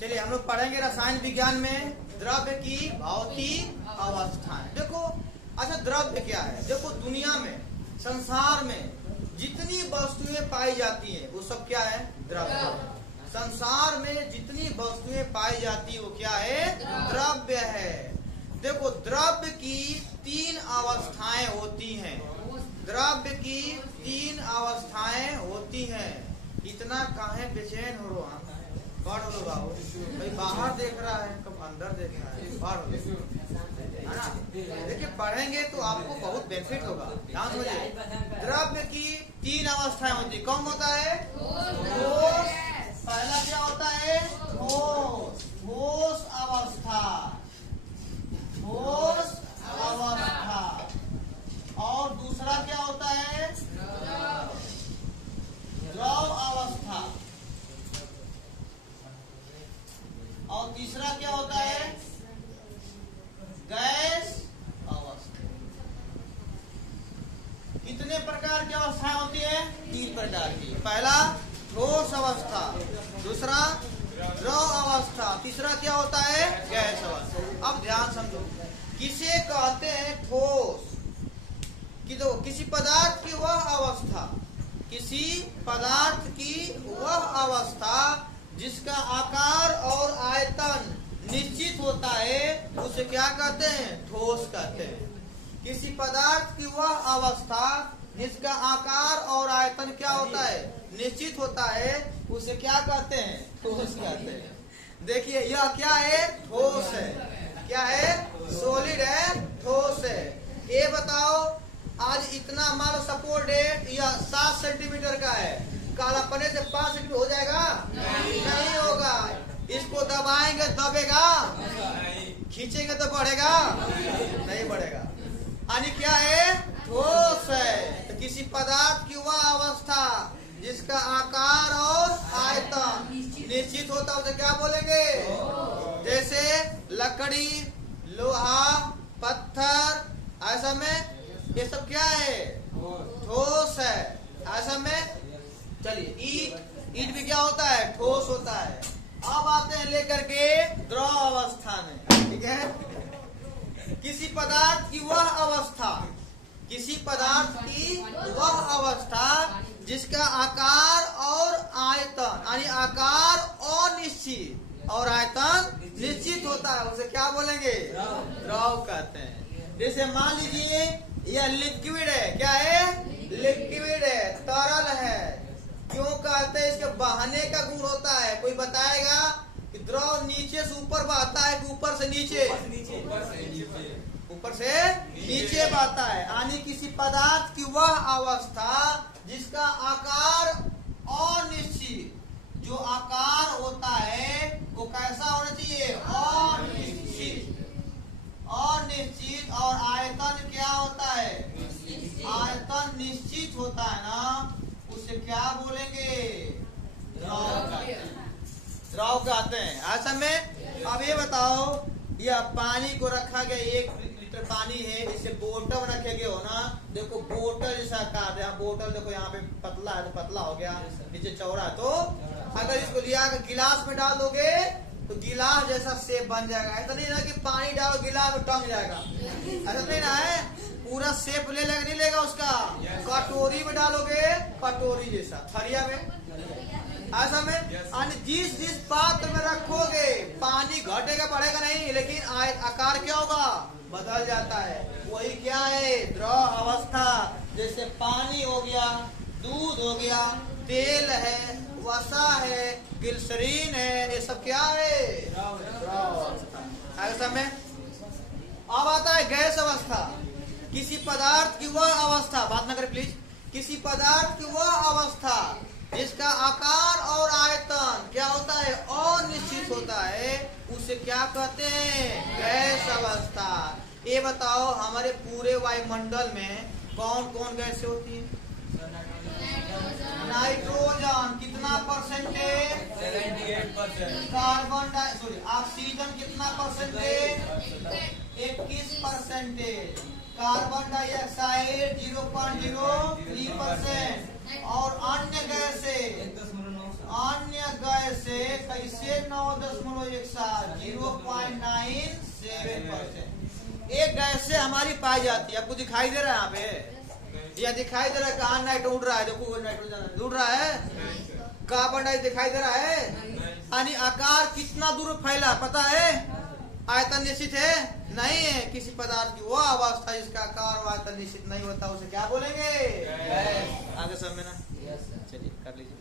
चलिए हम लोग पढ़ेंगे रसायन विज्ञान में द्रव्य की भौतिक अवस्थाएं। देखो अच्छा द्रव्य क्या है? देखो दुनिया में संसार में जितनी वस्तुएं पाई जाती हैं वो सब क्या है? द्रव्य। संसार में जितनी वस्तुएं पाई जाती है वो क्या है? द्रव्य है। देखो द्रव्य की 3 अवस्थाएं होती हैं। द्रव्य की 3 अवस्थाएं होती हैं। इतना काहे बेचैन हो रहा है? पढ़ लो बाबू, भाई बाहर देख रहा है कब अंदर देख रहा है, पढ़ लो है ना। देखिए पढ़ेंगे तो आपको बहुत बेनिफिट होगा। ध्यान समझिए, द्रव्य की 3 अवस्थाएं होती है। कौन होता है? ठोस। पहला क्या होता है? ठोस, ठोस अवस्था, ठोस अवस्था। और दूसरा क्या होता है? द्रव अवस्था। और तीसरा क्या होता है? गैस अवस्था। कितने प्रकार की अवस्थाएं होती है? 3 प्रकार की। पहला ठोस अवस्था, दूसरा द्रव अवस्था, तीसरा क्या होता है? गैस अवस्था। अब ध्यान समझो, किसे कहते हैं ठोस? किसी पदार्थ की वह अवस्था, किसी पदार्थ की वह अवस्था जिसका आकार और आयतन निश्चित होता है उसे क्या कहते हैं? ठोस कहते हैं। किसी पदार्थ की वह अवस्था जिसका आकार और आयतन क्या होता है? निश्चित होता है, उसे क्या कहते हैं? ठोस कहते हैं। देखिए यह क्या है? ठोस है। क्या है? सॉलिड है, ठोस है। ये बताओ आज इतना मान सपोर्ट है, यह 7 सेंटीमीटर का है, काला पने से 5 सेंटीमीटर हो जाएगा? नहीं होगा। इसको दबाएंगे दबेगा? खींचेंगे तो बढ़ेगा? नहीं बढ़ेगा। यानी क्या है? ठोस है। तो किसी पदार्थ की वह अवस्था जिसका आकार और आयतन निश्चित होता है उसे क्या बोलेंगे? जैसे लकड़ी, लोहा, पत्थर, ऐसा में ये सब क्या है? ठोस है। ऐसा में चलिए ईट भी क्या होता है? ठोस होता है। अब आते हैं लेकर के द्रव अवस्था में, ठीक है। किसी पदार्थ की वह अवस्था, किसी पदार्थ की वह अवस्था जिसका आकार और आयतन यानी आकार अनिश्चित और आयतन निश्चित होता है उसे क्या बोलेंगे? द्रव कहते हैं। जैसे मान लीजिए यह लिक्विड है। क्या है? लिक्विड है, तरल है। क्यों कहते हैं? इसके बहने का गुण होता है। कोई बताएगा कि द्रव नीचे से ऊपर बहता है कि ऊपर से नीचे? ऊपर से नीचे बहता है। यानी किसी पदार्थ की वह अवस्था जिसका आकार अनिश्चित, जो आकार होता है वो कैसा होना चाहिए? अनिश्चित। अनिश्चित। और आयतन क्या होता है? आयतन निश्चित होता है ना, उसे क्या बोलेंगे? द्रव कहते हैं। ऐसा में अब ये बताओ, यह पानी को रखा गया, 1 लीटर पानी है, इसे बोतल रखे गए हो ना। देखो बोतल जैसा आकार है। बोतल देखो यहाँ पे पतला है तो पतला हो गया, नीचे चौड़ा है। तो अगर इसको लिया कर गिलास में डाल दोगे तो गिलास जैसा शेप बन जाएगा। ऐसा नहीं ना कि पानी डालो गिलास में टंग जाएगा, ऐसा नहीं ना है। पूरा शेप ले लेगा, नहीं लेगा उसका। कटोरी में डालोगे कटोरी जैसा, थरिया में, ऐसा में जिस पात्र में रखोगे पानी घटेगा बढ़ेगा नहीं, लेकिन आकार क्या होगा? बदल जाता है। वही क्या है? द्रव अवस्था। जैसे पानी हो गया, दूध हो गया, तेल है, वसा है, ग्लिसरीन है, ये सब क्या है? द्रव अवस्था। ऐसा में अब आता है गैस अवस्था। किसी पदार्थ की वह अवस्था, बात ना करें प्लीज, किसी पदार्थ की वह अवस्था जिसका आकार और आयतन क्या होता है? अनिश्चित होता है, उसे क्या कहते हैं? गैस अवस्था। ये बताओ हमारे पूरे वायुमंडल में कौन कौन गैसें होती है? नाइट्रोजन कितना परसेंटेज? 78%। ऑक्सीजन कितना परसेंटेज? 21%। Carbon dioxide 0.03%। और अन्य गैसें अन्य गैस से कैसे 9.17 0.97%। एक गैस से हमारी पाई जाती है। आपको दिखाई दे रहा है यहाँ पे, यह दिखाई दे रहा है कहाँ नाइट्रोजन उड़ रहा है, देखो नाइट्रोजन उड़ रहा है, कार्बन डाइऑक्साइड दिखाई दे रहा है। यानी आकार कितना दूर फैला पता है, आयतन निश्चित है नहीं है। किसी पदार्थ की वो अवस्था जिसका आकार और आयतन निश्चित नहीं होता उसे क्या बोलेंगे? आगे सब में ना, चलिए कर लीजिए।